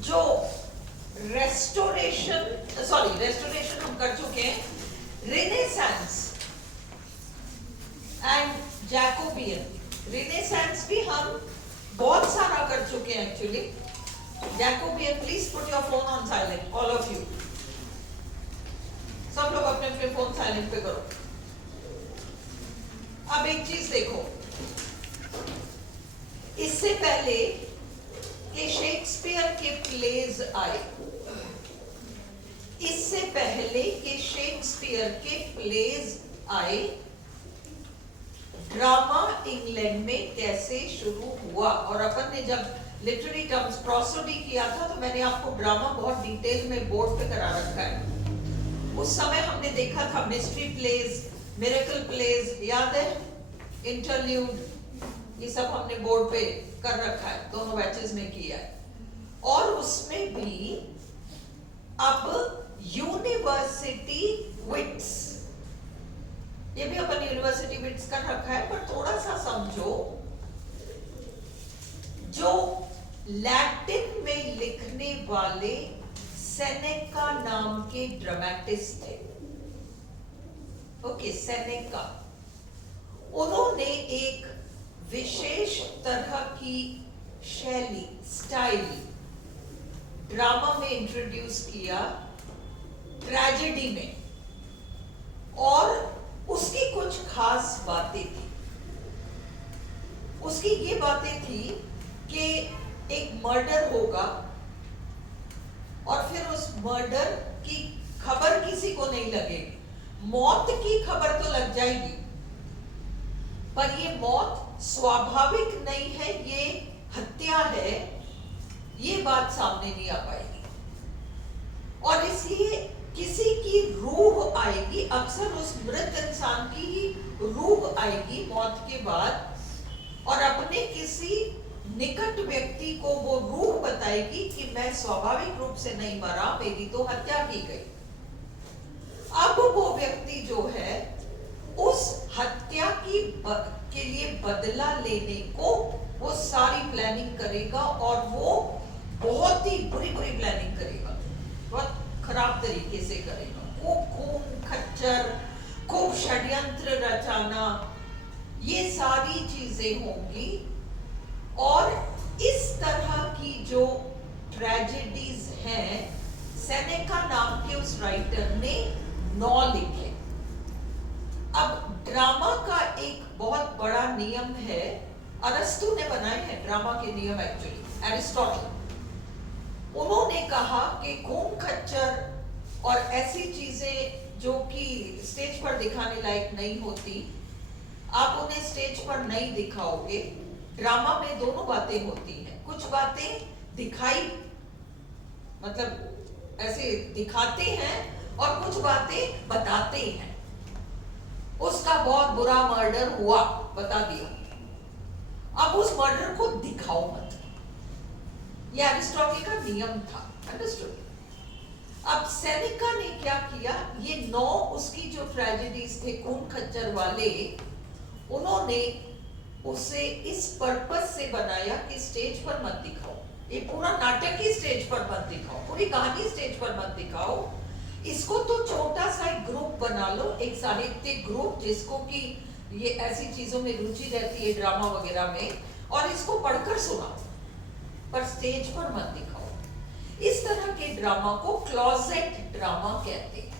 जो रेस्टोरेशन हम कर चुके हैं, रेनेसांस एंड जैकोबियन। रेनेसांस भी हम बहुत सारा कर चुके हैं actually. Jacobean, please put your phone on silent, all of you. सब लोग अपने अपने फोन साइलेंट पे करो। अब एक चीज देखो, इससे पहले कि शेक्सपियर के प्लेज आए, इससे पहले कि शेक्सपियर के प्लेज आए, ड्रामा इंग्लैंड में कैसे शुरू हुआ। और अपन ने जब लिटरेरी टर्म्स प्रोसोडी किया था तो मैंने आपको ड्रामा बहुत डिटेल में बोर्ड पे करा रखा है। उस समय हमने देखा था मिस्ट्री प्लेज, मिरेकल प्लेज, याद है, इंटरल्यूड, ये सब हमने बोर्ड पे कर रखा है, दोनों बैचेस में किया है। और उसमें भी अब यूनिवर्सिटी विट्स, ये भी अपन यूनिवर्सिटी विट्स कर रखा है, पर थोड़ा सा समझो, जो लैटिन में लिखने वाले सेनेका नाम के ड्रामेटिस्ट थे, ओके, सेनेका, उन्होंने एक विशेष तरह की शैली, स्टाइल ड्रामा में इंट्रोड्यूस किया, ट्रेजेडी में। और उसकी कुछ खास बातें थी। उसकी ये बातें थी कि एक मर्डर होगा और फिर उस मर्डर की खबर किसी को नहीं लगेगी। मौत की खबर तो लग जाएगी, पर ये मौत स्वाभाविक नहीं है, ये हत्या है, ये बात सामने नहीं आ पाएगी। और इसलिए किसी की रूह आएगी, अक्सर उस मृत इंसान की ही रूह आएगी मौत के बाद, और अपने किसी निकट व्यक्ति को वो रूह बताएगी कि मैं स्वाभाविक रूप से नहीं मरा, मेरी तो हत्या की गई। अब वो व्यक्ति जो है उस हत्या के लिए बदला लेने को वो सारी प्लानिंग करेगा, और वो बहुत ही बुरी प्लानिंग करेगा, बहुत खराब तरीके से करेगा। खूब खून खच्चर, खूब षड्यंत्र रचाना, ये सारी चीजें होंगी। और इस तरह की जो ट्रेजेडीज हैं, सेनेका नाम के उस राइटर ने 9 लिखे। अब ड्रामा का एक बहुत बड़ा नियम है, अरस्तु ने बनाए हैं ड्रामा के नियम, एक्चुअली एरिस्टोटल। उन्होंने कहा कि खून खच्चर और ऐसी चीजें जो कि स्टेज पर दिखाने लायक नहीं होती, आप उन्हें स्टेज पर नहीं दिखाओगे। ड्रामा में दोनों बातें होती हैं, कुछ बातें दिखाई मतलब ऐसे दिखाते हैं और कुछ बातें बताते हैं। उसका बहुत बुरा मर्डर हुआ, बता दिया, अब उस मर्डर को दिखाओ मत। यह अरिस्टोटल का नियम था, अंडरस्टूड। अब सेनेका ने क्या किया, ये 9 उसकी जो ट्रेजेडीज थे खून खच्चर वाले, उन्होंने उसे इस पर्पस से बनाया कि स्टेज पर मत दिखाओ, ये पूरा नाटक ही स्टेज पर मत दिखाओ, पूरी कहानी स्टेज पर मत दिखाओ। इसको तो छोटा सा एक ग्रुप बना लो, एक साहित्यिक ग्रुप, जिसको कि ये ऐसी चीजों में रुचि रहती है ड्रामा वगैरह में, और इसको पढ़कर सुनाओ, पर स्टेज पर मत दिखाओ। इस तरह के ड्रामा को क्लोजेट ड्रामा कहते हैं।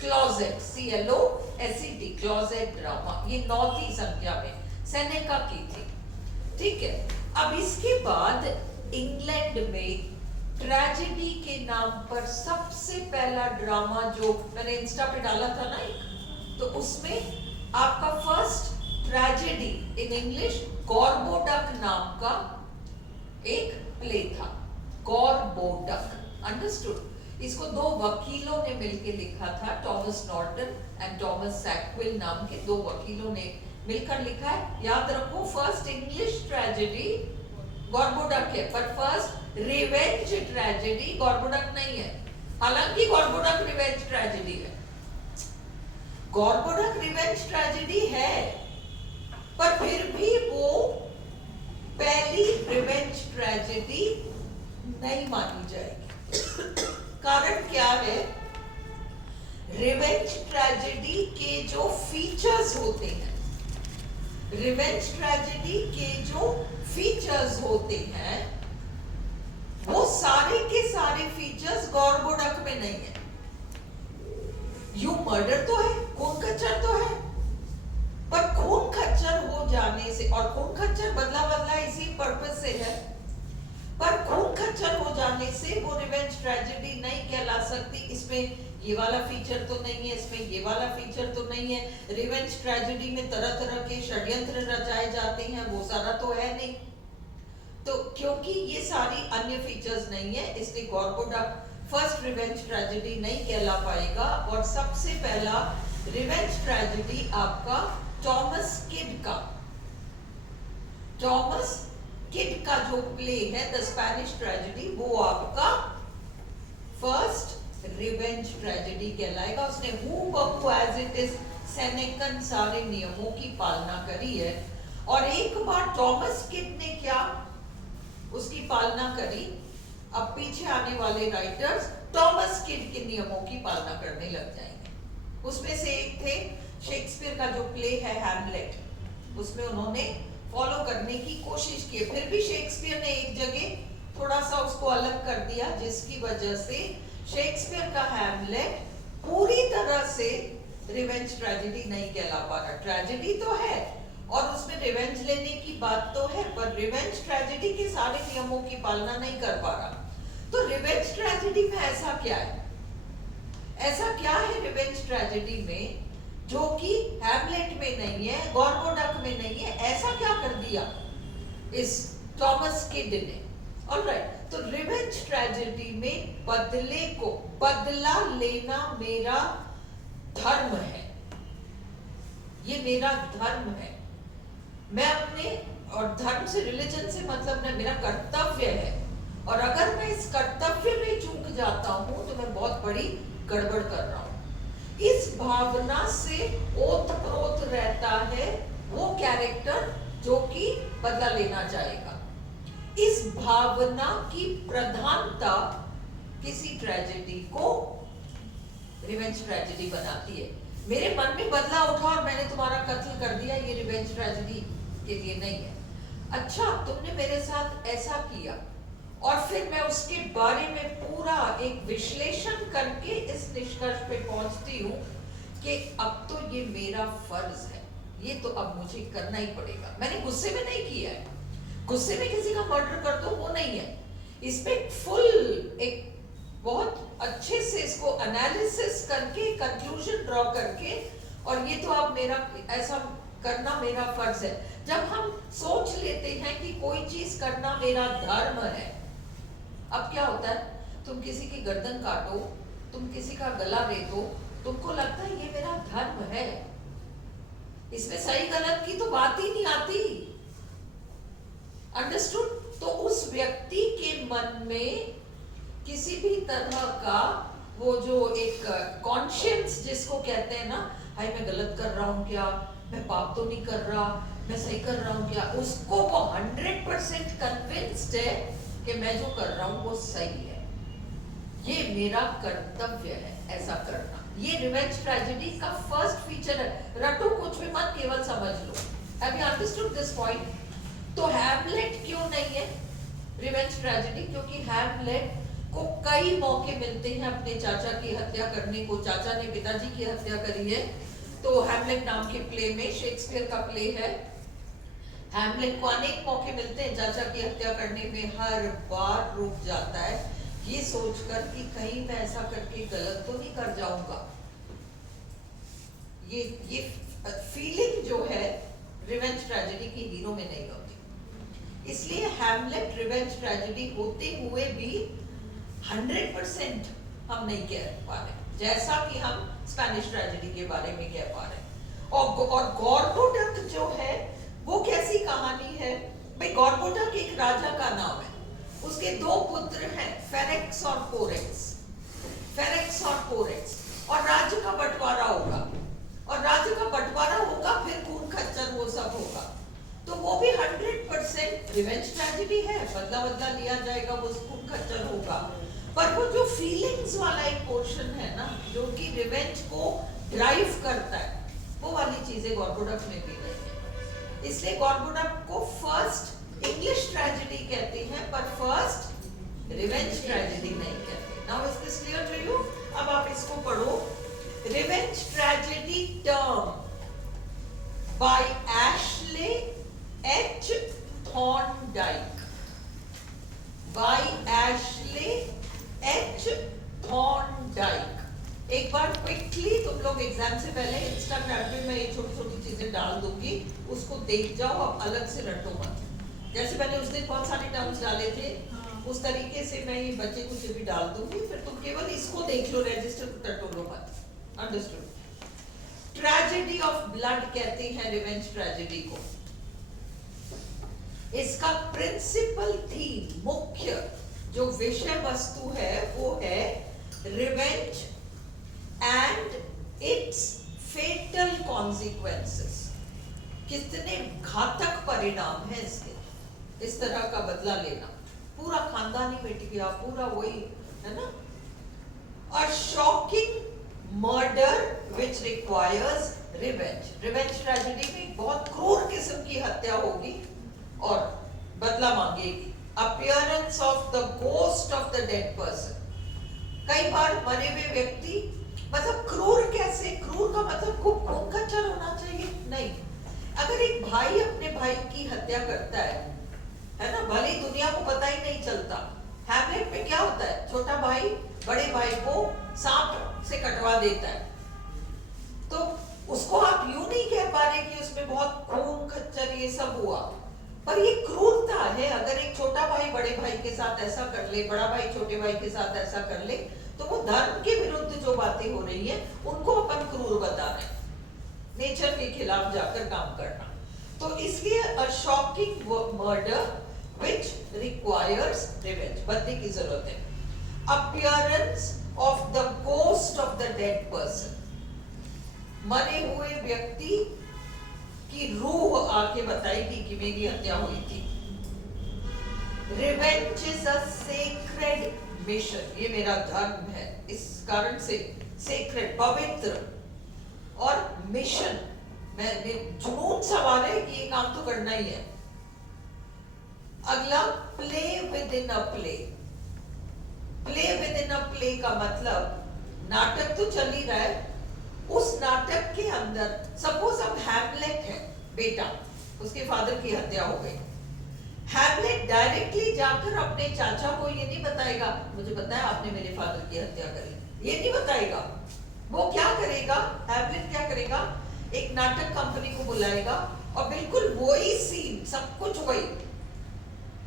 क्लोजेट, CLOSET, क्लोजेट ड्रामा, ये 9 थी संख्या में, सेनेका की थी, ठीक है। अब इसके बाद इंग्लैंड में ट्रेजेडी के नाम पर सबसे पहला ड्रामा, जो मैंने इंस्टा पे डाला था ना एक, तो उसमें आपका फर्स्ट ट्रेजेडी इन इंग्लिश गॉर्बोडक नाम का एक प्ले था, गॉर्बोडक, अंडरस्टूड। इसको 2 वकीलों ने मिलकर लिखा था, Thomas Norton and Thomas Sackville नाम के 2 वकीलों ने मिलकर लिखा है। याद रखो, फर्स्ट इंग्लिश ट्रेजेडी गॉर्बोडक है, पर फर्स्ट रिवेंज ट्रेजेडी गॉर्बोडक नहीं है। हालांकि गॉर्बोडक रिवेंज ट्रेजेडी है, गॉर्बोडक रिवेंज ट्रेजेडी है, पर फिर भी वो पहली रिवेंज ट्रेजेडी नहीं मानी जाएगी। कारण क्या है? रिवेंज ट्रेजेडी के जो फीचर्स होते हैं, रिवेंज ट्रेजेडी के जो फीचर्स होते हैं, वो सारे के सारे फीचर्स गॉर्बोडक में नहीं है। यू मर्डर तो है, खून खच्चर तो है, पर खून खच्चर हो जाने से, और खून खच्चर बदला बदला इसी पर्पस से है, पर खून खच्चर हो जाने से वो रिवेंज ट्रेजेडी नहीं कहला सकती। इसमें ये वाला फीचर तो नहीं है, इसमें ये वाला फीचर तो नहीं है। रिवेंज ट्रेजेडी में तरह तरह के षड्यंत्र रचाए जाते हैं, वो सारा तो है नहीं। तो क्योंकि ये सारी अन्य फीचर्स नहीं है, इसलिए गॉर्बोडक फर्स्ट रिवेंज ट्रेजेडी नहीं कहला पाएगा। और सबसे पहला रिवेंज ट्रेजेडी आपका थॉमस किड का, थॉमस किड का जो प्ले है द स्पेनिश ट्रेजेडी, वो आपका फर्स्ट रिवेंज ट्रेजेडी कहलाएगा। उसने हूबहू एज इट इज सेनेकन सारे नियमों की पालना करी है। और एक बार थॉमस किड ने क्या उसकी पालना करी, अब पीछे आने वाले राइटर्स थॉमस किड के नियमों की पालना करने लग जाएंगे। उसमें से एक थे शेक्सपियर का जो प्ले है हैमलेट, उसमें उन्होंने फॉलो करने की कोशिश की। फिर भी शेक्सपियर ने एक जगह थोड़ा सा उसको अलग कर दिया, जिसकी वजह से शेक्सपियर का हैमलेट पूरी तरह से रिवेंज ट्रेजेडी नहीं कहला पा रहा। ट्रेजेडी तो है और उसमें रिवेंज लेने की बात तो है, पर रिवेंज ट्रेजेडी के सारे नियमों की पालना नहीं कर पा रहा। तो रिवेंज ट्रेजेडी में ऐसा क्या है, ऐसा क्या है रिवेंज ट्रेजेडी में जो कि हैमलेट में नहीं है, गॉर्बोडक में नहीं है? ऐसा क्या कर दिया इस थॉमस किड ने? ऑलराइट, तो रिवेंज ट्रेजेडी में बदले को, बदला लेना मेरा धर्म है, ये मेरा धर्म है। मैं अपने, और धर्म से रिलीजन से मतलब ना, मेरा कर्तव्य है, और अगर मैं इस कर्तव्य में चूक जाता हूं तो मैं बहुत बड़ी गड़बड़ कर रहा हूं। इस भावना से ओतप्रोत रहता है वो कैरेक्टर जो कि बदला लेना चाहेगा। इस भावना की प्रधानता किसी ट्रेजेडी को रिवेंज ट्रेजेडी बनाती है। मेरे मन में बदला उठा और मैंने तुम्हारा कत्ल कर दिया, ये रिवेंज ट्रेजेडी के लिए नहीं है। अच्छा, तुमने मेरे साथ ऐसा किया, और फिर मैं उसके बारे में पूरा एक विश्लेषण करके इस निष्कर्ष पे पहुंचती हूँ कि अब तो ये मेरा फर्ज है, ये तो अब मुझे करना ही पड़ेगा। मैंने गुस्से में नहीं किया है, गुस्से में किसी का मर्डर कर दो वो नहीं है। इस पे फुल एक बहुत अच्छे से इसको एनालिसिस करके कंक्लूजन ड्रॉ करके, और ये तो अब मेरा ऐसा करना मेरा फर्ज है। जब हम सोच लेते हैं कि कोई चीज करना मेरा धर्म है, अब क्या होता है, तुम किसी की गर्दन काटो, तुम किसी का गला रेतो, तुमको लगता है ये मेरा धर्म है, इसमें सही गलत की तो बात ही नहीं आती। अंडरस्टूड? तो उस व्यक्ति के मन में किसी भी तरह का वो जो एक कॉन्शियंस जिसको कहते हैं ना, हाय मैं गलत कर रहा हूं क्या, मैं पाप तो नहीं कर रहा, मैं सही कर रहा हूं क्या, उसको वो 100% कन्विंस्ड है कि मैं जो कर रहा हूं वो सही है, ये मेरा कर्तव्य है ऐसा करना। ये रिवेंज ट्रेजेडी का फर्स्ट फीचर है। रटो कुछ भी मत, केवल समझ लो। Have you understood this point? तो हैमलेट क्यों नहीं है रिवेंज ट्रेजेडी? क्योंकि हैमलेट को कई मौके मिलते हैं अपने चाचा की हत्या करने को। चाचा ने पिताजी की हत्या करी है, तो हैमलेट नाम के प्ले में, शेक्सपियर का प्ले है, हैमलेट को अनेक मौके मिलते हैं चाचा की हत्या करने में। हर बार रुक जाता है ये सोचकर कि कहीं मैं ऐसा करके गलत तो नहीं कर जाऊंगा। ये फीलिंग जो है रिवेंज ट्रेजेडी की हीरो में नहीं होती। इसलिए हैमलेट रिवेंज ट्रेजेडी होते हुए भी 100% हम नहीं कह पा रहे, जैसा कि हम स्पेनिश ट्रेजेडी के बारे में कह पा रहे। और गॉर्बोडक जो है वो कैसी कहानी है भाई? गॉर्बोडक एक राजा का नाम है, उसके दो पुत्र हैं, फेरेक्स और पोरेक्स। फेरेक्स और पोरेक्स, और राज्य का बंटवारा होगा, और राज्य का बंटवारा होगा, फिर खून खच्चर वो सब होगा। तो वो भी 100% 100% रिवेंज ट्रेजेडी है, बदला बदला लिया जाएगा, वो खून खच्चर होगा, पर वो जो फीलिंग्स वाला एक पोर्शन है ना, जो कि रिवेंज को ड्राइव करता है, वो वाली चीजें गॉर्बोडक में भी नहीं है। इसलिए गॉर्बोडक को फर्स्ट इंग्लिश ट्रेजेडी कहते हैं, पर फर्स्ट रिवेंज ट्रेजेडी नहीं कहते। Now is this clear to you? अब आप इसको पढ़ो। Revenge tragedy term by Ashley H. Thorndike, by Ashley H. Thorndike। एक बार क्विकली तुम लोग एग्जाम से पहले इंस्टाग्राम पे मैं ये छोटी छोटी चीजें डाल दूंगी, उसको देख जाओ, अब अलग से रटो मत। जैसे मैंने उस दिन बहुत सारे टर्म्स डाले थे, उस तरीके से मैं ये बच्चे कुछ भी डाल दूंगी, फिर तुम केवल इसको देख लो, रजिस्टर रटो मत। अंडरस्टूड? ट्रेजेडी ऑफ ब्लड कहते हैं रिवेंज ट्रेजेडी को। इसका प्रिंसिपल थीम, मुख्य जो विषय वस्तु है, वो है revenge and its fatal consequences. कितने घातक परिणाम है इसके, इस तरह का बदला लेना। पूरा खानदान ही मिट गया, पूरा वही है ना। A shocking murder which requires revenge. Revenge tragedy में बहुत क्रूर किस्म की हत्या होगी और बदला मांगेगी। Appearance of the ghost of the dead person. कई बार मरे हुए व्यक्ति, मतलब क्रूर कैसे? क्रूर का मतलब खूब खून खच्चर होना चाहिए? नहीं। अगर एक भाई अपने भाई की हत्या करता है ना, भले ही दुनिया को पता ही नहीं चलता। हैमलेट में क्या होता है? छोटा भाई बड़े भाई को सांप से कटवा देता है, तो उसको आप यूं नहीं कह पा रहे कि उसमें बहुत खून खच्चर ये सब हुआ, पर ये क्रूरता है। अगर एक छोटा भाई बड़े भाई के साथ ऐसा कर ले, बड़ा भाई छोटे भाई के साथ ऐसा कर ले, तो वो धर्म के विरुद्ध जो बातें हो रही है उनको अपन क्रूर बता रहे हैं, नेचर के खिलाफ जाकर काम करना। तो इसलिए अ shocking murder which requires revenge, बदले की जरूरत है। Appearance of the ghost of the dead person, मरे हुए व्यक्ति की रूह आके बताएगी कि मेरी हत्या हुई थी। Revenge is a sacred mission, ये मेरा धर्म है, इस कारण से sacred, पवित्र, और मिशन, मैंने जुनून सवार है कि ये काम तो करना ही है। अगला, play with in a play. Play with in a play का मतलब, नाटक तो चल ही रहा है, उस नाटक के अंदर सपोज अब हैमलेट है बेटा, उसके फादर की हत्या हो गई। हैमलेट डायरेक्टली जाकर अपने चाचा को ये नहीं बताएगा मुझे पता है आपने मेरे फादर की हत्या करी, ये नहीं बताएगा। वो क्या करेगा? हैमलेट क्या करेगा? एक नाटक कंपनी को बुलाएगा और बिल्कुल वही सीन, सब कुछ वही,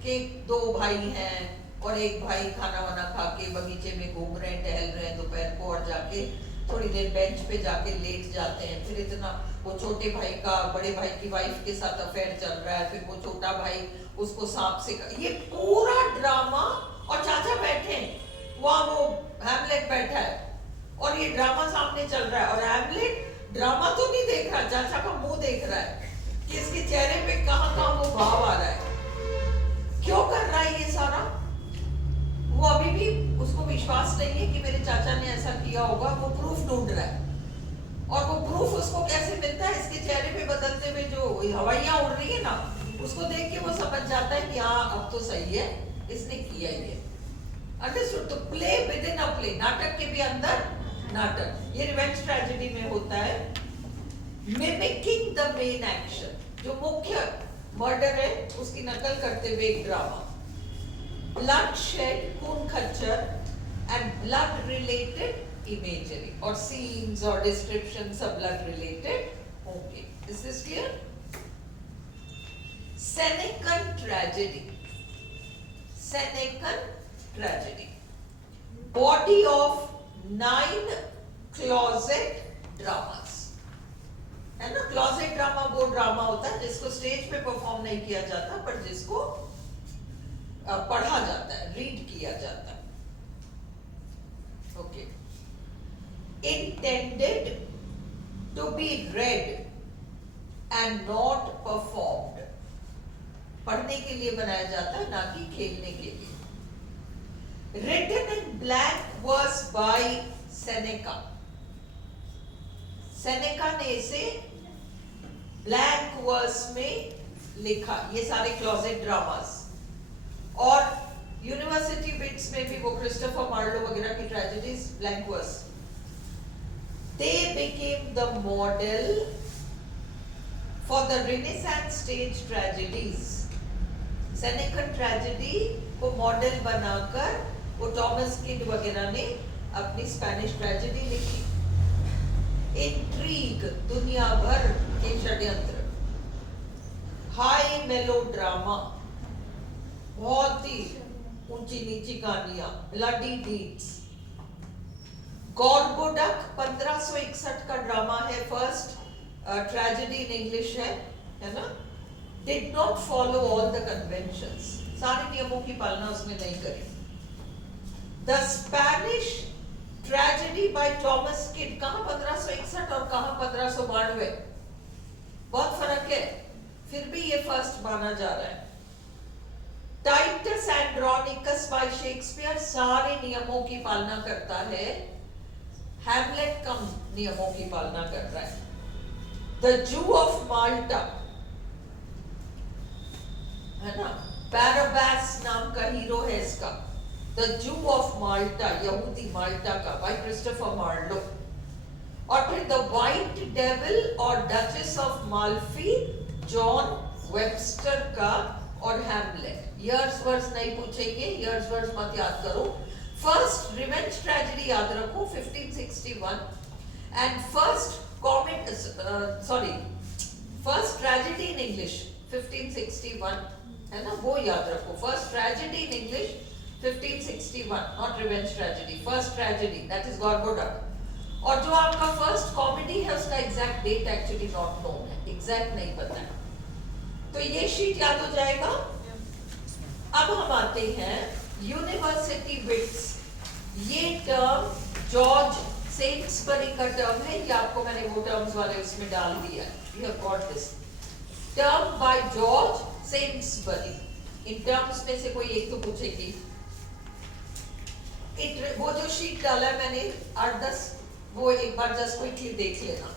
कि दो भाई हैं और एक भाई खाना वाना खा के बगीचे में घूम रहे हैं, टहल रहे हैं दोपहर को, और जाके थोड़ी देर बेंच पे जाके लेट जाते हैं। फिर इतना वो छोटे भाई का बड़े भाई की वाइफ के साथ अफेयर चल रहा है, फिर वो छोटा भाई उसको सांप से, ये पूरा ड्रामा, और चाचा बैठे हैं वहां, वो हैमलेट बैठा है और ये ड्रामा सामने चल रहा है, और हैमलेट ड्रामा तो नहीं देख रहा, चाचा का मुंह देख रहा है कि इसके चेहरे पे कहां कहां वो भाव आ रहा है। क्यों कर रहा है ये सारा? वो अभी भी उसको विश्वास नहीं है कि मेरे चाचा ने ऐसा किया होगा, वो प्रूफ ढूंढ रहा है। और वो प्रूफ उसको कैसे मिलता है? इसके चेहरे पे बदलते हुए जो हवाइयां उड़ रही है ना, उसको देख के वो समझ जाता है कि हाँ अब तो सही है, इसने किया ये। अंडरस्टूड? तो play with in a play, नाटक के भी अंदर नाटक, ये रिवेंज ट्रेजेडी में होता है। मिमिकिंग द मेन एक्शन, जो मुख्य मर्डर है उसकी नकल करते हुए एक ड्रामा। ब्लड शेड, खून खच्चर, एंड ब्लड रिलेटेड इमेजरी, और सीन्स और डिस्क्रिप्शन सब ब्लड रिलेटेड होंगे। Is this clear? Senecan tragedy. Senecan tragedy, body of 9 closet dramas, है ना। क्लोजेट ड्रामा वो ड्रामा होता है जिसको स्टेज पे परफॉर्म नहीं किया जाता, पर जिसको पढ़ा जाता है, रीड किया जाता है। Okay. Intended to be read and not performed. पढ़ने के लिए बनाया जाता है, ना कि खेलने के लिए। Written in blank verse by Seneca. Seneca ने इसे ब्लैंक वर्स में लिखा, ये सारे क्लोजेट ड्रामास। और यूनिवर्सिटी बिट्स में भी वो क्रिस्टोफर मार्लो वगैरह की tragedies blank verse. They became the model for the Renaissance stage tragedies. Senecan tragedy को मॉडल बनाकर वो टॉमस किड वगैरह ने अपनी स्पेनिश ट्रेजेडी लिखी। इंट्रीग, दुनिया भर के षड्यंत्र। हाई मेलोड्रामा, बहुत ही ऊंची नीची कहानियां, ब्लडी डीड्स। गॉर्बोडक 1561 का ड्रामा है, फर्स्ट ट्रेजेडी इन इंग्लिश है ना। Did not follow all the conventions, सारे नियमों की पालना उसने नहीं करी। The Spanish tragedy by Thomas Kyd, कहां 1561 और कहां 1592, बहुत फर्क है, फिर भी ये फर्स्ट माना जा रहा है। टाइटस एंड्रोनिकस बाय शेक्सपियर सारे नियमों की पालना करता है, हैमलेट कम नियमों की पालना कर रहा है। द जू ऑफ माल्टा, है ना, पैराबास नाम का हीरो है इसका। द जू ऑफ माल्टा, यहूदी माल्टा का, बाय क्रिस्टोफर मार्लो। और फिर द व्हाइट डेविल और duchess of Malfi, John Webster का, और हैमलेट। ईयर्स वर्स नहीं पूछेंगे, ईयर्स वर्स मत याद करो। फर्स्ट रिवेंज ट्रेजेडी याद रखो 1561, and first tragedy in English 1561, है ना, वो याद रखो। First tragedy in English 1561, not revenge tragedy, first tragedy, that is Gorboduc. और जो आपका फर्स्ट कॉमेडी है उसका exact date actually not known है, एग्जैक्ट नहीं पता है, तो ये शीट याद हो जाएगा। अब हम आते हैं यूनिवर्सिटी बिट्स। ये टर्म जॉर्ज सेंट्सबरी का टर्म है, ये आपको मैंने वो टर्म्स वाले उसमें डाल दिया, you have got this term by George Saintsbury. इन टर्म्स में से कोई एक तो पूछेगी। वो जो शीट डाला है मैंने 8-10, वो एक बार जस्ट क्विकली देख लेना।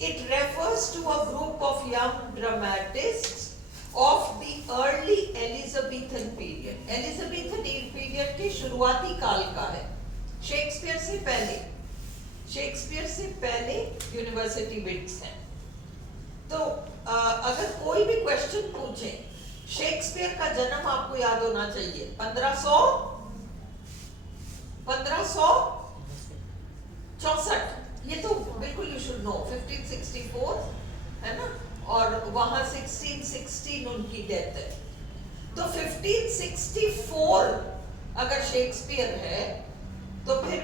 It refers to a group of young dramatists of the early Elizabethan period. Elizabethan period के शुरुआती काल का है, शेक्सपियर से पहले यूनिवर्सिटी बिट्स हैं। तो अगर कोई भी क्वेश्चन पूछे, शेक्सपियर का जन्म आपको याद होना चाहिए 1564, ये तो बिल्कुल यू शुड नो। 1564 है ना, और वहां 1616 उनकी डेथ है। तो 1564 अगर शेक्सपियर है, तो फिर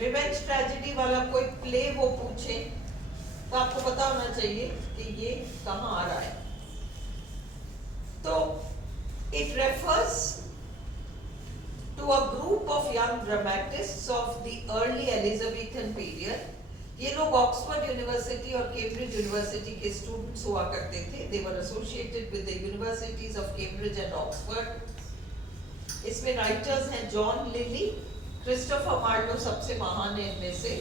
रिवेंज ट्रेजेडी वाला कोई प्ले वो पूछे तो आपको पता होना चाहिए कि ये कहां आ रहा है। तो it refers to a group of young dramatists of the early Elizabethan period. ये लोग ऑक्सफोर्ड यूनिवर्सिटी और कैम्ब्रिज यूनिवर्सिटी के स्टूडेंट्स हुआ करते थे। They were associated with the universities of Cambridge and Oxford. इसमें राइटर्स हैं जॉन लिली, क्रिस्टोफर मार्लो सबसे महान है इनमें से,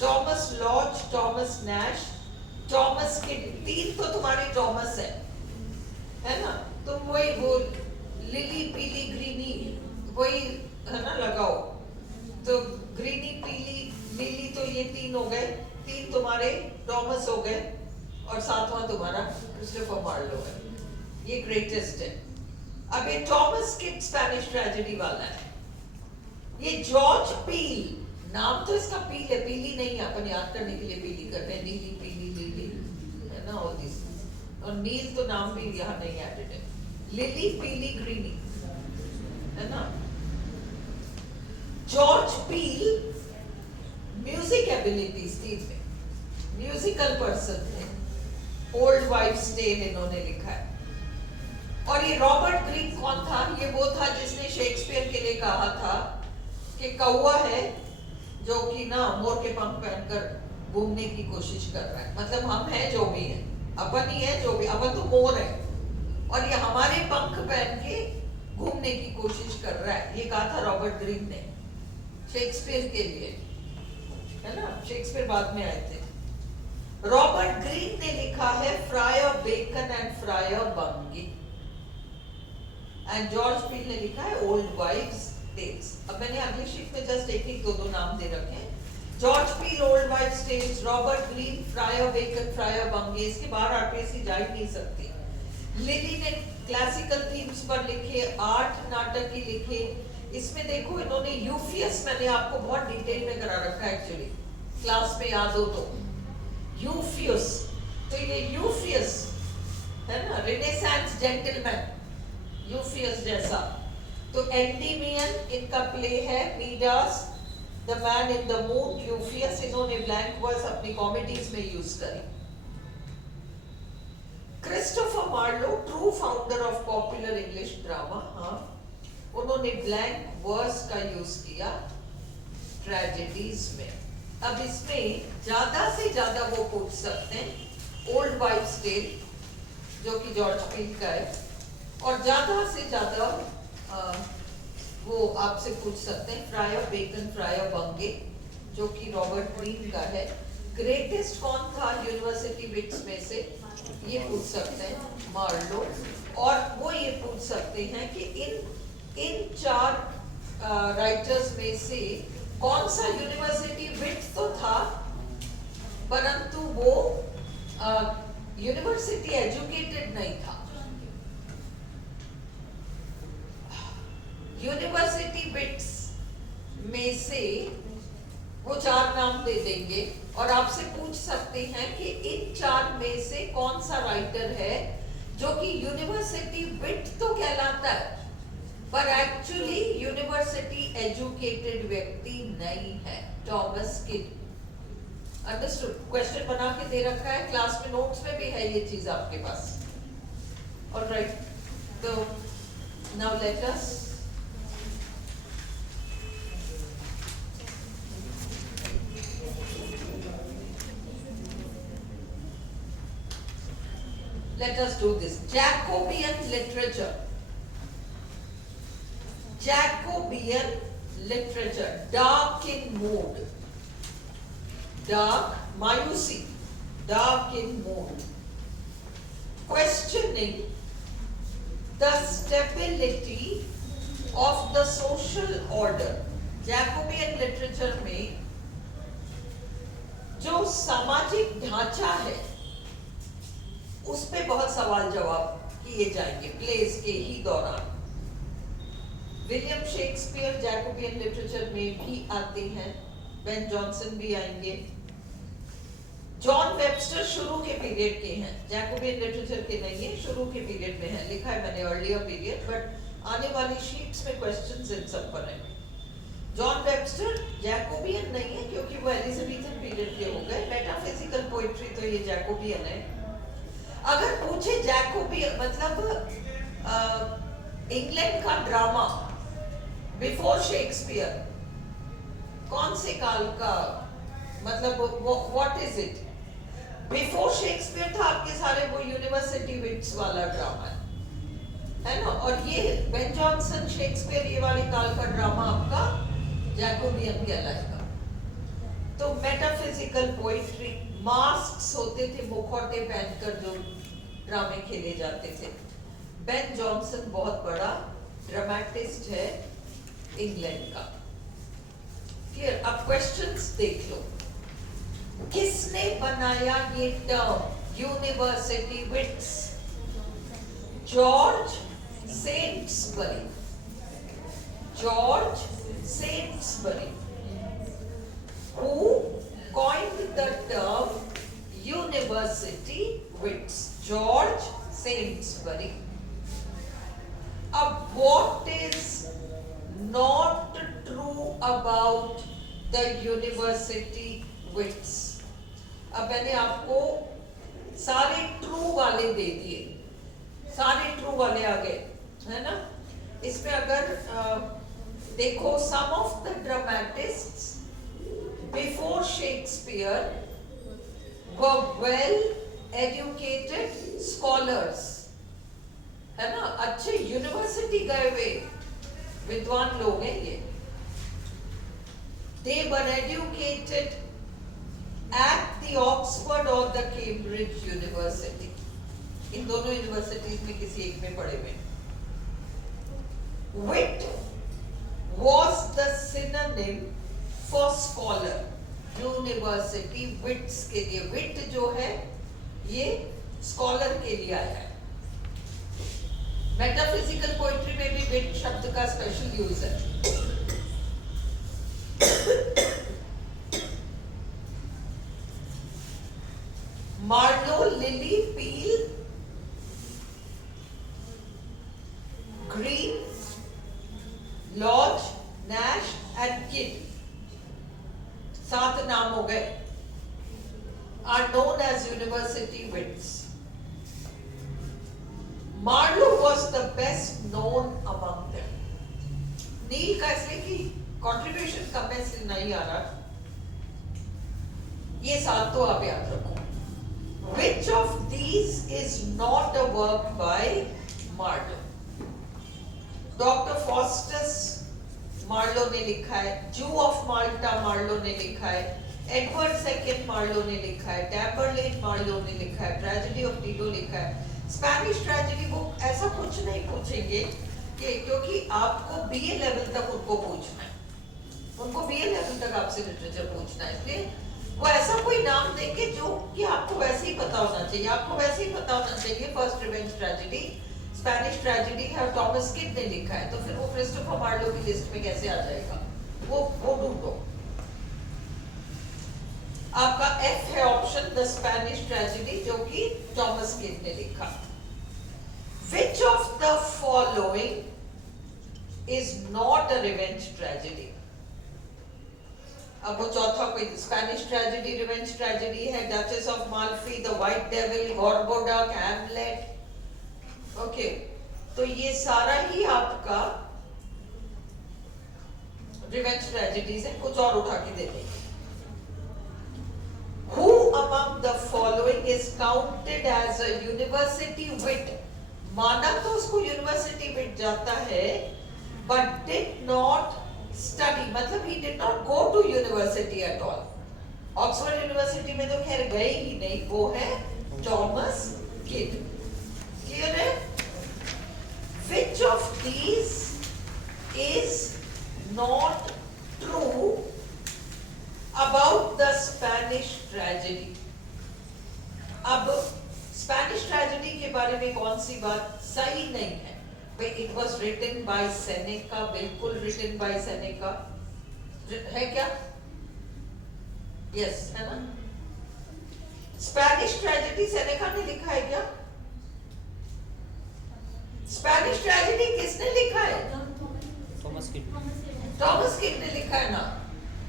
Thomas Lodge, Thomas Nashe, Thomas Kyd. 3 तो तुम्हारे टॉमस है ना, तुम वही वो लिली पीली ग्रीनी वही है ना लगाओ, तो ग्रीनी पीली लिली, तो ये 3 हो गए, 3 तुम्हारे टॉमस हो गए, और 7वां तुम्हारा क्रिस्टोफर मार्लो है, ये ग्रेटेस्ट है। अब ये टॉमस किड स्पेनिश ट्रेजेडी वाला है। ये जॉर्ज पील, नाम तो इसका पील है, पीली नहीं है, अपन याद करने के लिए पीली कर रहे हैं, नीली पीली लिली है ना, ऑल दिस, और नील तो नाम भी यहाँ नहीं एडेड है, लिली पीली ग्रीनी है ना। जॉर्ज पील म्यूजिक एबिलिटीज थी इनमें, म्यूजिकल पर्सन थे, ओल्ड वाइफ्स टेल इन्होंने लिखा है। और ये रॉबर्ट ग्रीन कौन था? ये वो था जिसने शेक्सपियर के लिए कहा था कि कौवा है जो कि ना मोर के पंख पहनकर घूमने की कोशिश कर रहा है, मतलब हम हैं जो भी हैं, अपन ही है जो भी, अपन तो मोर है, और ये हमारे पंख पहन के घूमने की कोशिश कर रहा है। ये कहा था रॉबर्ट ग्रीन ने शेक्सपियर के लिए, है ना, शेक्सपियर बाद में आए थे। रॉबर्ट ग्रीन ने लिखा है Friar Bacon and Friar Bungay, and George Peele ने लिखा है ओल्ड वाइव्स टेल्स। अब मैंने अगली शीट में जस्ट एक दो नाम दे रखे हैं। George Peele Old Wives Tales, Robert Greene Friar Bacon Friar Bungay. इसके बाहर आरपीएससी जा ही नहीं सकती। लिली ने क्लासिकल थीम्स पर लिखे, 8 नाटक ही लिखे। इसमें देखो इन्होंने यूफियस, मैंने आपको बहुत डिटेल में करा रखा है एक्चुअली, क्लास में याद हो तो। यूफियस, तो ये यूफियस है ना, रेनेसांस जेंटलमैन, यूफियस जैसा। तो एंडीमियन इनका प्ले है, Midas, the Man in the Moon, Euphues. इन्होंने ब्लैंक वर्स अपनी कॉमेडीज में यूज करी। Christopher Marlowe, true founder of popular English drama, हाँ, उन्होंने ब्लैंक वर्स का यूज किया ट्रेजेडीज में। अब इसमें ज्यादा से ज्यादा वो पूछ सकते हैं ओल्ड वाइव्स टेल, जो कि जॉर्ज पील का है, और ज्यादा से ज्यादा वो आपसे पूछ सकते हैं फ्रायर बेकन फ्रायर बंगे, जो कि रॉबर्ट ग्रीन का है। ग्रेटेस्ट कौन था यूनिवर्सिटी विट्स में से, ये पूछ सकते हैं मार्लो। और वो ये पूछ सकते हैं कि इन 4 राइटर्स में से कौन सा यूनिवर्सिटी विट तो था, परंतु वो यूनिवर्सिटी एजुकेटेड नहीं था। यूनिवर्सिटी विट्स में से वो 4 नाम दे देंगे और आपसे पूछ सकते हैं कि इन 4 में से कौन सा राइटर है जो कि यूनिवर्सिटी विट तो कहलाता है पर एक्चुअली यूनिवर्सिटी एजुकेटेड व्यक्ति नहीं है। Thomas kid. अंडरस्टूड? क्वेश्चन बना के दे रखा है, क्लास में नोट्स में भी है ये चीज आपके पास। ऑलराइट, तो now let us do this. Jacobean literature. Jacobean literature, dark in mood, dark, mayusi, dark in mood, questioning the stability of the social order. Jacobean literature में जो सामाजिक ढांचा है उस पे बहुत सवाल जवाब किए जाएंगे प्लेस के ही दौरान। विलियम शेक्सपियर जैकोबियन लिटरेचर में भी आते हैं, बेन जॉनसन भी आएंगे। जॉन वेबस्टर शुरू के पीरियड के हैं, जैकोबियन लिटरेचर के नहीं है, शुरू के पीरियड में है, लिखा है मैंने अर्लियर पीरियड, बट आने वाली शीट्स में क्वेश्चंस इन सब पर हैं। जॉन वेबस्टर जैकोबियन नहीं है क्योंकि वो एलिजाबेथन पीरियड के हो गए। मेटाफिजिकल पोएट्री तो ये जैकोबियन है। अगर पूछे जैकोबियन मतलब इंग्लैंड का ड्रामा बिफोर शेक्सपियर कौन से काल का, मतलब what is it? Before Shakespeare था आपके सारे वो यूनिवर्सिटी विट्स वाला ड्रामा है ना, और ये बेन जॉनसन शेक्सपियर ये वाले काल का ड्रामा आपका जैकोबियन कहलाएगा। तो मेटाफिजिकल पोएट्री, मास्क्स होते थे मुखौटे पहनकर जो ड्रामे खेले जाते थे। बेन जॉनसन बहुत बड़ा ड्रामेटिस्ट है इंग्लैंड का। क्लियर? अब क्वेश्चंस देख लो। किसने बनाया ये term university wits? George Saintsbury. George Saintsbury who coined the term university wits. George Saintsbury. What is not true about the university wits? अब मैंने आपको सारे ट्रू वाले दे दिए, सारे ट्रू वाले आ गए, है ना। इसमें अगर देखो, some of the dramatists before Shakespeare were well educated scholars. है ना, अच्छे यूनिवर्सिटी गए हुए विद्वान लोग हैं ये। They were educated at the Oxford or the Cambridge University. इन दोनों यूनिवर्सिटीज में किसी एक में पढ़े हुए। Wit was the synonym for scholar. University wits के लिए, विट जो है ये स्कॉलर के लिए आया है। मेटाफिजिकल पोइट्री में भी विट शब्द का स्पेशल यूज है। Marlowe, Lyly, Peele, Greene, Lodge, Nashe and Kyd, 7 नाम हो गए, are known as university wits. Marlowe was the best known among them. नील का इसलिए कि कॉन्ट्रीब्यूशन कम है इसलिए नहीं आ रहा, ये 7 तो आप याद रखो। Which of these is not a work by Marlowe? Doctor Faustus Marlowe ने लिखा है, जू ऑफ माल्टा मार्लो ने लिखा है, एडवर्ड सेकंड मार्लो ने लिखा है, टैबरलेन मार्लो ने लिखा है, ट्रेजेडी ऑफ टीटो लिखा है। स्पेनिश ट्रेजेडी बुक ऐसा कुछ नहीं पूछेंगे कि क्योंकि आपको बीए लेवल तक उनको पूछना है, उनको बीए लेवल तक आपसे लिटरेचर पूछना है, इसलिए वो ऐसा कोई नाम देंगे जो कि आपको वैसे ही पता होना चाहिए। आपको वैसे ही पता होना चाहिए first revenge tragedy Spanish tragedy है और टॉमस किड ने लिखा है, तो फिर वो क्रिस्टोफर मार्लो की लिस्ट में कैसे आ जाएगा, वो ढूंढो। आपका एफ है ऑप्शन, द स्पेनिश ट्रेजेडी जो कि टॉमस किड ने लिखा। Which of the following is not a revenge tragedy? अब वो चौथा कोई स्पेनिश ट्रेजेडी रिवेंज ट्रेजेडी है, Duchess of Malfi, the white Devil, Gorboduc, Hamlet. Okay, तो ये सारा ही आपका रिवेंज ट्रेजेडीज है, कुछ और उठा के दे देंगे। Who among the following is counted as a university wit? माना तो उसको यूनिवर्सिटी विट जाता है, but did not study, मतलब he did not go to university at all. Oxford university में तो खैर गए ही नहीं, वो है टॉमस किड। क्लियर है? Which of these is not true about the Spanish tragedy? अब स्पेनिश ट्रेजेडी के बारे में कौन सी बात सही नहीं है? भाई it was written by Seneca, बिल्कुल रिटन बाय सेनेका है क्या? यस, है ना? स्पेनिश ट्रेजेडी सेनेका ने लिखा है क्या? स्पेनिश ट्रेजेडी किसने लिखा है? Thomas kid. टॉमस किड ने लिखा है ना।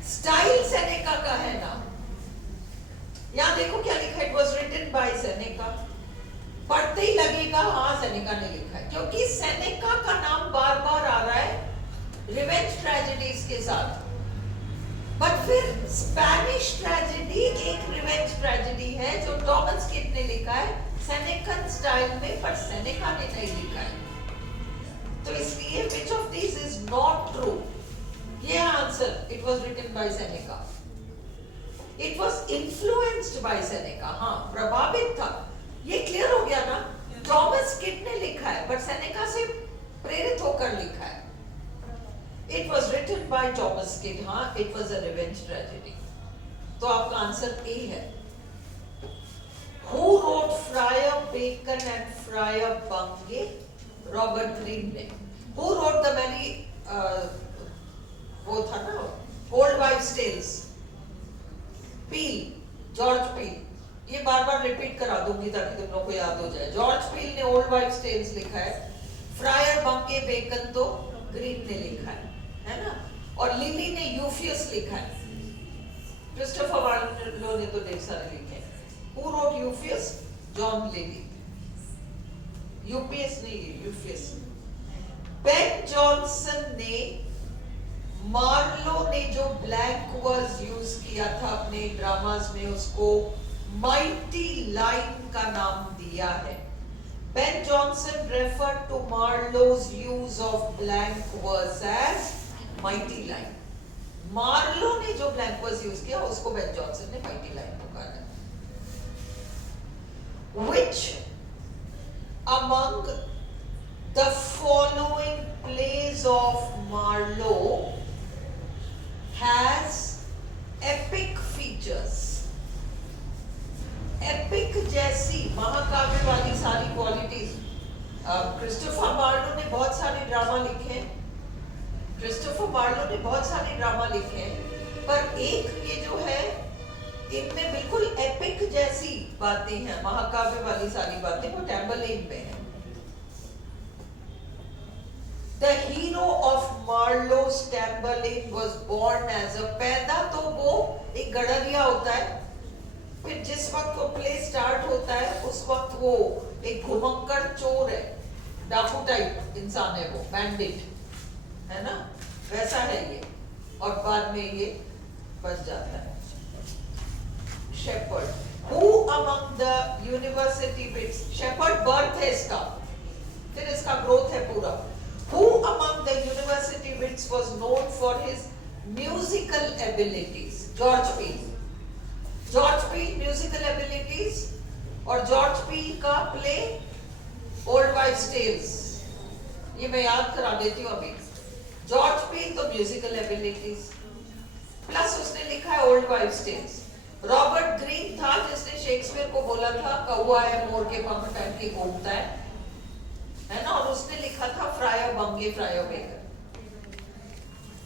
स्टाइल सेनेका का है ना। यहां देखो क्या लिखा है, it was written by Seneca. पढ़ते ही लगेगा हाँ सेनेका ने लिखा है, क्योंकि सेनेका का नाम बार बार आ रहा है रिवेंज ट्रेजेडीज के साथ। बट फिर स्पेनिश ट्रेजेडी एक रिवेंज ट्रेजेडी है जो टॉमस किड ने लिखा है सेनेकन स्टाइल में, पर सेनेका ने नहीं लिखा है। तो इसलिए which of these is not true? ये answer, it was written by Seneca. It was influenced by Seneca. हाँ, प्रभावित था। ये क्लियर हो गया ना? टॉमस किड ने लिखा है, बट सेनेका से प्रेरित होकर लिखा है। It was written by Thomas Kidd. हाँ, it was a revenge tragedy. तो आपका आंसर ए है। Who wrote Friar Bacon and Friar Bungay? Robert Greene ने। Who wrote the many वो था ना Old Wives' Tales? पील, जॉर्ज पील। ये बार बार repeat करा दूंगी ताकि तुम लोग को याद हो जाए। जॉर्ज पील ने ओल्ड वाइफ्स टेल्स लिखा है, फ्रायर बंके बेकन तो ग्रीन ने लिखा है ना? और लिली ने यूफियस लिखा है। क्रिस्टोफर मार्लो ने तो ढेर सारे लिखे हैं। Who wrote Euphues? John Lyly. UPS नहीं, यूफियस। बेन जॉनसन ने मार्लो ने जो ब्लैक वर्ड्स यूज किया था अपने ड्रामास में, उसको माइटी लाइन का नाम दिया है। Ben Jonson referred to Marlowe's use of blank verse as mighty line. Marlowe ने जो ब्लैंक वर्स यूज किया उसको बेन जॉनसन ने माइटी लाइन पुकारा. Which among the following plays of Marlowe has epic features? Epic जैसी महाकाव्य वाली सारी क्वालिटीज. क्रिस्टोफर मार्लो ने बहुत सारे ड्रामा लिखे हैं. पर एक ये जो है इनमें बिल्कुल एपिक जैसी बातें हैं, महाकाव्य वाली सारी बातें वो टैम्बरलेन में है. The hero of Marlowe's Tamburlaine was born as a, पैदा तो वो एक गडरिया होता है, फिर जिस वक्त वो प्ले स्टार्ट होता है उस वक्त वो एक घुमक्कड़ चोर है, डाकू टाइप इंसान है, वो बैंडिट है ना, वैसा है ये. और बाद में ये बच जाता है Shepherd. Who among the university wits, Shepherd birth है इसका, फिर इसका ग्रोथ है पूरा. Who among the university wits was known for his musical abilities? George Peele. George Peele musical abilities, और जॉर्ज पील का प्ले ओल्ड वाइफ्स टेल्स, ये मैं याद करा देती हूँ अभी. जॉर्ज पील तो म्यूजिकल एबिलिटीज प्लस उसने लिखा है old wives tales. Robert Greene था जिसने शेक्सपियर को बोला था कौवा है मोर के पंख पहन के घूमता है ना, और उसने लिखा था फ्रायर बंगे फ्रायर बेकर,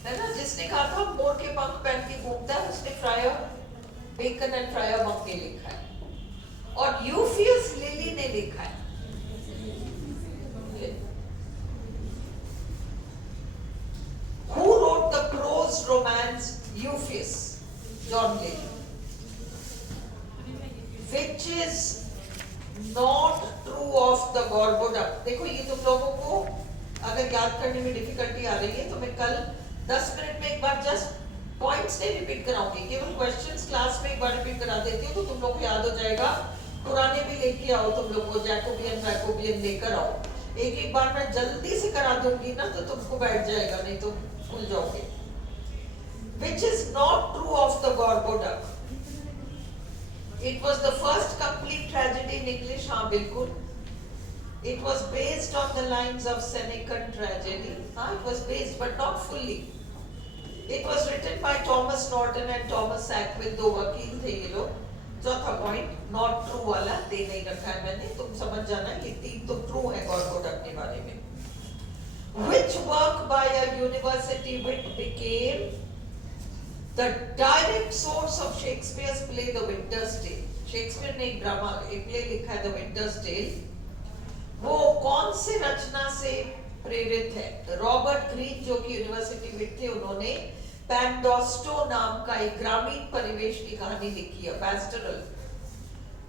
है ना, जिसने कहा था मोर के पंख पहन के घूमता है उसने फ्रायर बेकन एंड फ्रायर बंगे लिखा है. और यूफियस लिली ने लिखा है. Who wrote the prose romance Euphues? John Lily. Which is not true of the Gorbo duck? देखो ये तुम लोगों को अगर याद करने में डिफिकल्टी आ रही है तो मैं कल 10 मिनट में एक बार जस्ट पॉइंट्स नहीं रिपीट कराऊंगी, केवल क्वेश्चंस क्लास में एक बार रिपीट करा देती हूँ तो तुम लोग को याद हो जाएगा. पुराने भी लेके आओ, तुम लोग को जैकोबियन लेकर आओ. एक बार मैं जल्दी से करा दूंगी ना तो तुमको बैठ जाएगा, नहीं तो भूल जाओगे. Which is not true of the Gorbo duck? It was the first complete tragedy in English. हाँ बिल्कुल. It was based on the lines of Senecan tragedy. हाँ, it was based but not fully. It was written by Thomas Norton and Thomas Sackville, दो वकील थे ये लोग. चौथा point not true वाला दे नहीं रखा है मैंने, तुम समझ जाना ये तीन तो ट्रू है गॉर्बो डक के बारे में. Which work by a university wit became the direct source of Shakespeare's play The Winter's Tale? Shakespeare ने एक ड्रामा एक प्ले लिखा है The Winter's Tale. वो कौन से रचना से प्रेरित है? रॉबर्ट ग्रीन जो कि यूनिवर्सिटी विट थे, उन्होंने पैंडोस्टो नाम का एक ग्रामीण परिवेश की कहानी लिखी है, पैस्टरल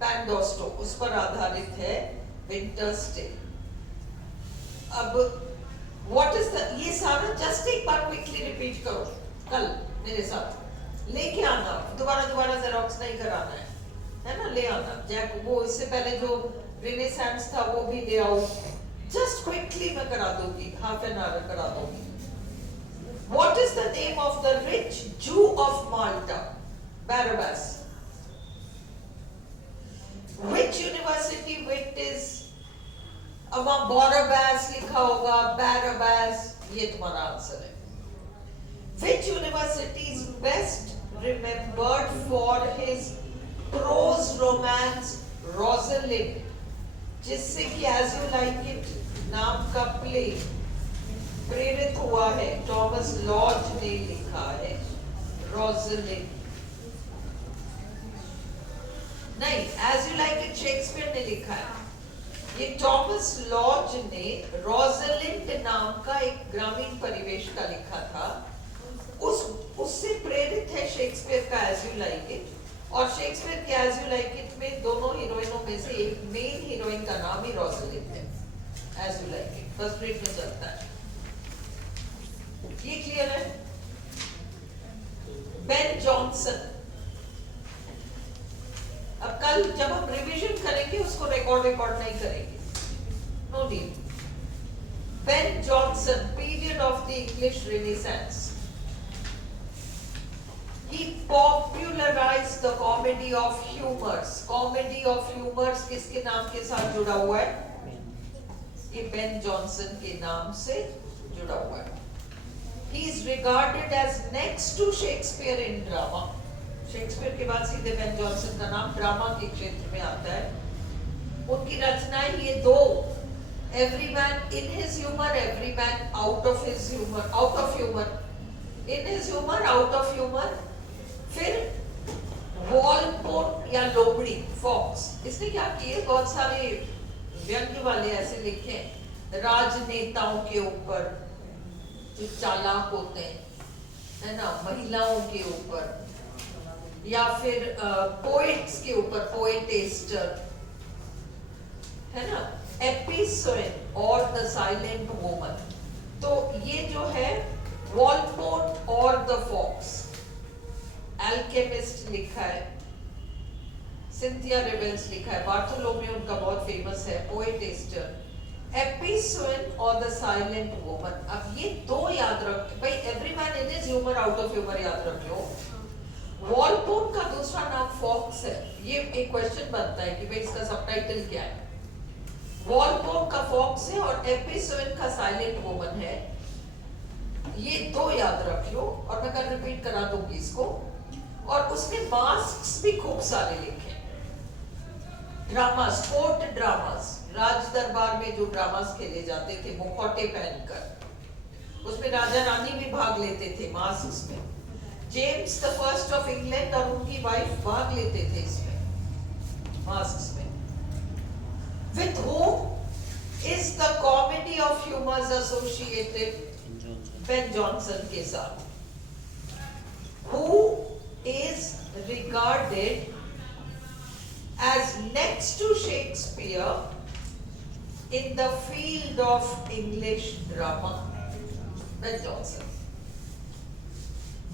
पैंडोस्टो, उस पर आधारित है विंटर्स टेल. अब व्हाट इज द, ये सारा जस्ट एक बार क्विकली रिपीट करो कल मेरे साथ, लेके आना, दोबारा जेरोक्स नहीं कराना है ना, ले आना. जैक वो इससे पहले जो रेनेसांस था वो भी ले आओ. जस्ट क्विकली मैं करा दूंगी, हाफ एन आवर करा दूंगी. What is the name of the rich Jew of Malta? Barabbas. Which university wit is अब Barabbas लिखा होगा, Barabbas, ये तुम्हारा आंसर है. Which university is best remembered for his prose romance Rosalind, जिससे कि As You Like It नाम का प्ले प्रेरित हुआ है? टॉमस लॉज ने लिखा है रोज़लिंड. नहीं, as you like it Shakespeare ने लिखा है. ये टॉमस लॉज ने रोज़लिंड नाम का एक ग्रामीण परिवेश का लिखा था. उससे प्रेरित है शेक्सपियर का एज यू लाइक इट. और शेक्सपियर के एज यू लाइक इट में दोनों हीरोइनों में से एक मेन हीरोइन का नाम ही रोज़लिंड है. As you like it first grade में चलता है. ये क्लियर है? Ben Jonson. अब कल जब हम रिवीजन करेंगे उसको रिकॉर्ड नहीं करेंगे, Ben Jonson, period of the English Renaissance. He popularized the comedy of humors. Comedy of humors किसके नाम के साथ जुड़ा हुआ है? ये Ben Jonson के नाम से जुड़ा हुआ है. He is regarded as next to Shakespeare in drama. Shakespeare के बाद सीधे बेन जॉनसन का नाम ड्रामा के क्षेत्र में आता है. उनकी रचनाएं ये दो, every man in his humour, every man out of his humour, out of humour, in his humour, out of humour. फिर वॉलपोल या लोमड़ी, फॉक्स, इसने क्या किए, बहुत सारे व्यंग्य वाले ऐसे लिखे राजनेताओं के ऊपर जो चालाक होते हैं, है ना, महिलाओं के ऊपर, या फिर पोएट्स के ऊपर, पोएटेस्टर, है ना, एपिसोड और द साइलेंट वुमन. तो ये जो है वॉलपोल और द फॉक्स. अल्केमिस्ट लिखा है, सिंथिया रेवेल्स लिखा है, बार्थोलोमेव उनका बहुत फेमस है, पोएटेस्टर, एपिसोड और द साइलेंट वुमन. अब ये दो याद रख भाई, every man in his humour, out of humour याद रख लो. वॉलपोल का दूसरा नाम फॉक्स है. ये एक क्वेश्चन बनता है कि भाई इसका सबटाइटल क्या है. वॉलपोल का फॉक्स है और एपिसोड का साइलेंट वुमन है. ये दो याद रख लो और मैं कल रिपीट करा दूंगी इसको. और उसने मास्क्स भी खूब सारे लिखे, ड्रामास, कोर्ट ड्रामास, राज दरबार में जो ड्रामास खेले जाते थे मुखौटे पहनकर, उसमें राजा रानी भी भाग लेते थे मास्क्स में. James the first of England और उनकी वाइफ भाग लेते थे इसमें, मास्क्स में. With whom is the comedy of humors associated? Ben Jonson के साथ. Who is regarded as next to Shakespeare in the field of English drama? Ben Jonson.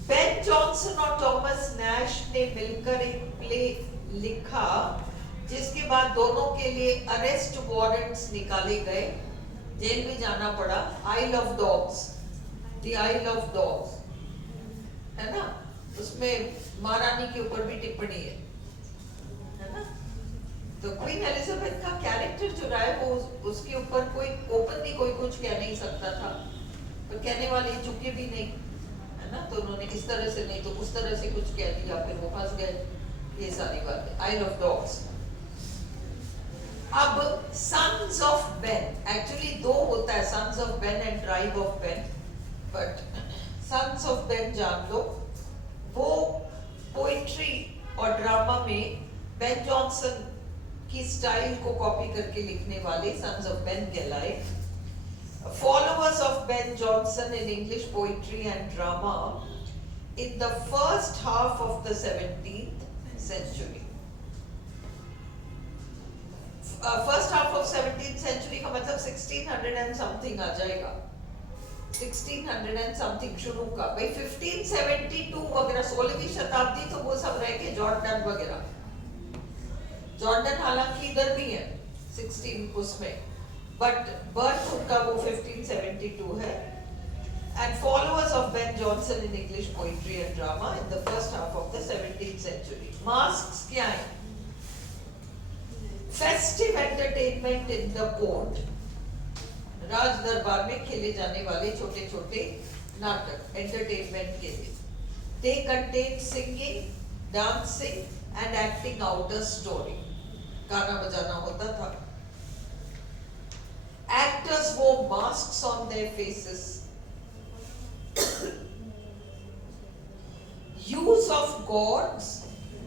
Ben Jonson और थॉमस नैश ने मिलकर एक प्ले लिखा जिसके बाद दोनों के लिए अरेस्ट वारंट्स निकाले गए, जेल भी जाना पड़ा. Isle of Dogs, the Isle of Dogs, है ना, उसमें महारानी के ऊपर भी टिप्पणी है ना. तो क्वीन एलिजाबेथ का कैरेक्टर जो रहा है वो उसके ऊपर कोई ओपनली कोई कुछ कह नहीं सकता था, पर कहने वाले चुके भी नहीं, ना. तो उन्होंने इस तरह से नहीं तो उस तरह से कुछ कह दिया, फिर वो फंस गए. ये सारी बातें. Isle of dogs. अब सन्स ऑफ बेन, एक्चुअली दो होता है, sons of Ben and tribe of Ben, but sons of Ben जान लो. वो पोइट्री और ड्रामा में बेन जॉनसन की स्टाइल को कॉपी करके लिखने वाले सन्स ऑफ बेन कहलाए. Followers of Ben Jonson in English poetry and drama in the first half of the 17th century. First half of 17th century का मतलब 1600 and something आ जाएगा, 1600 and something शुरू का. भाई 1572 वगैरह 16वीं शताब्दी तो वो सब रह के जॉर्डन वगैरह. जॉर्डन हालांकि इधर भी है 16 उसमें, बट बर्थ उनका वो 1572 है. And followers of Ben Jonson in English poetry and drama in the first half of the 17th century. Masks क्या है? Festive entertainment in the court. राज दरबार में खेले जाने वाले छोटे छोटे नाटक entertainment के लिए. They contain singing, dancing and acting out a story. गाना बजाना होता था. Actors wore masks on their faces. Use of gods,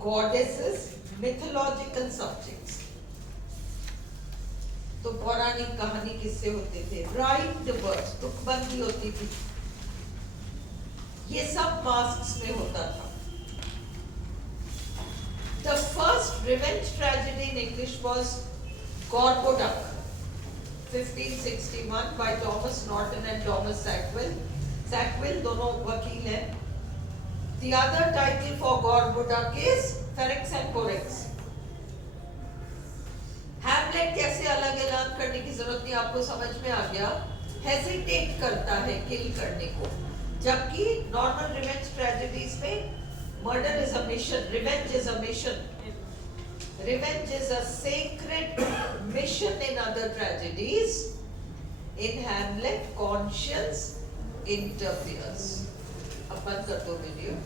goddesses, mythological subjects. तो पौराणिक कहानी किससे होते थे? Rhymed verse, तुकबंदी होती थी. ये सब masks में होता था. The first revenge tragedy in English was Gorboduc, 1561 by Thomas Norton and Thomas Sackville. Sackville दोनों वकील हैं. The other title for Gorboduc is Ferex and Porrex. Hamlet कैसे अलग ऐलान करने की जरूरत नहीं, आपको समझ में आ गया. हेजिटेट करता है किल करने को, जबकि नॉर्मल रिवेंज ट्रेजेडीज में murder is a mission, revenge is a mission. Revenge is a sacred mission in other tragedies. In Hamlet, conscience interferes. अब बंद कर दो वीडियो.